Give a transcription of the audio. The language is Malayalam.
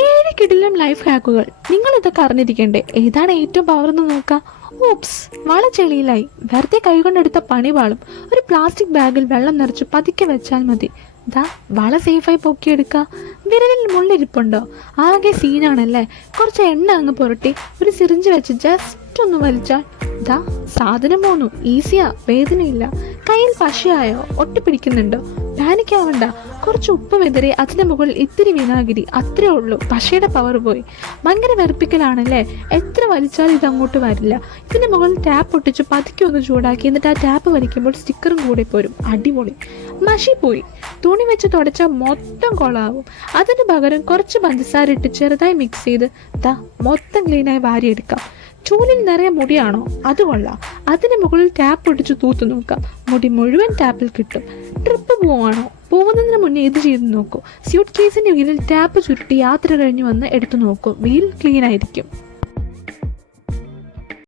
7 കിടിലം ലൈഫ് ഹാക്കുകൾ. നിങ്ങൾ ഇതൊക്കെ അറിഞ്ഞിരിക്കണ്ടേ? ഏതാണ് ഏറ്റവും പവർന്ന് നോക്കാം. ഓപ്സ്, വള ചെളിയിലായി. വെറുതെ കൈകൊണ്ടെടുത്ത പണി വാളും. ഒരു പ്ലാസ്റ്റിക് ബാഗിൽ വെള്ളം നിറച്ച് പതുക്കെ വെച്ചാൽ മതി. ദാ വള സേഫായി പൊക്കിയെടുക്കുക. വിരലിൽ മുള്ളിരിപ്പുണ്ടോ? ആകെ സീനാണല്ലേ? കുറച്ച് എണ്ണ അങ്ങ് പുരട്ടി ഒരു സിറിഞ്ച് വെച്ച് ജസ്റ്റ് ഒന്ന് വലിച്ചാൽ ദാ സാധനം പോന്നു. ഈസിയാ, വേദനയില്ല. കയ്യിൽ പശയായോ? ഒട്ടിപ്പിടിക്കുന്നുണ്ടോ? പാനിക്കാവണ്ട. കുറച്ച് ഉപ്പ് വെതറി അതിൻ്റെ മുകളിൽ ഇത്തിരി വിനാഗിരി, അത്രേ ഉള്ളൂ. പശയുടെ പവർ പോയി. ഭയങ്കര വെറുപ്പിക്കലാണല്ലേ? എത്ര വലിച്ചാലും ഇത് അങ്ങോട്ട് വരില്ല. ഇതിൻ്റെ മുകളിൽ ടാപ്പ് ഒട്ടിച്ച് പതുക്കെ ഒന്ന് ചൂടാക്കി എന്നിട്ട് ആ ടാപ്പ് വലിക്കുമ്പോൾ സ്റ്റിക്കറും കൂടി പോരും. അടിപൊളി. മഷി പോയി. തുണി വെച്ച് തുടച്ചാൽ മൊത്തം കൊളാവും. അതിന് പകരം കുറച്ച് പഞ്ചസാര ഇട്ട് ചെറുതായി മിക്സ് ചെയ്ത് ദാ മൊത്തം ക്ലീനായി വാരിയെടുക്കാം. ചൂലിൽ നിറയെ മുടിയാണോ? അത് കൊള്ളാം. അതിന് മുകളിൽ ടാപ്പ് ഒട്ടിച്ച് തൂത്ത് നോക്കാം. മുടി മുഴുവൻ ടാപ്പിൽ കിട്ടും. ട്രിപ്പ് പോവാണോ? പോകുന്നതിന് മുന്നേ ഇത് ചെയ്ത് നോക്കൂ. സ്യൂട്ട് കേസിൻ്റെ വീലിൽ ടാപ്പ് ചുരുട്ടി യാത്ര കഴിഞ്ഞ് വന്ന് എടുത്തു നോക്കൂ. വീൽ ക്ലീൻ ആയിരിക്കും.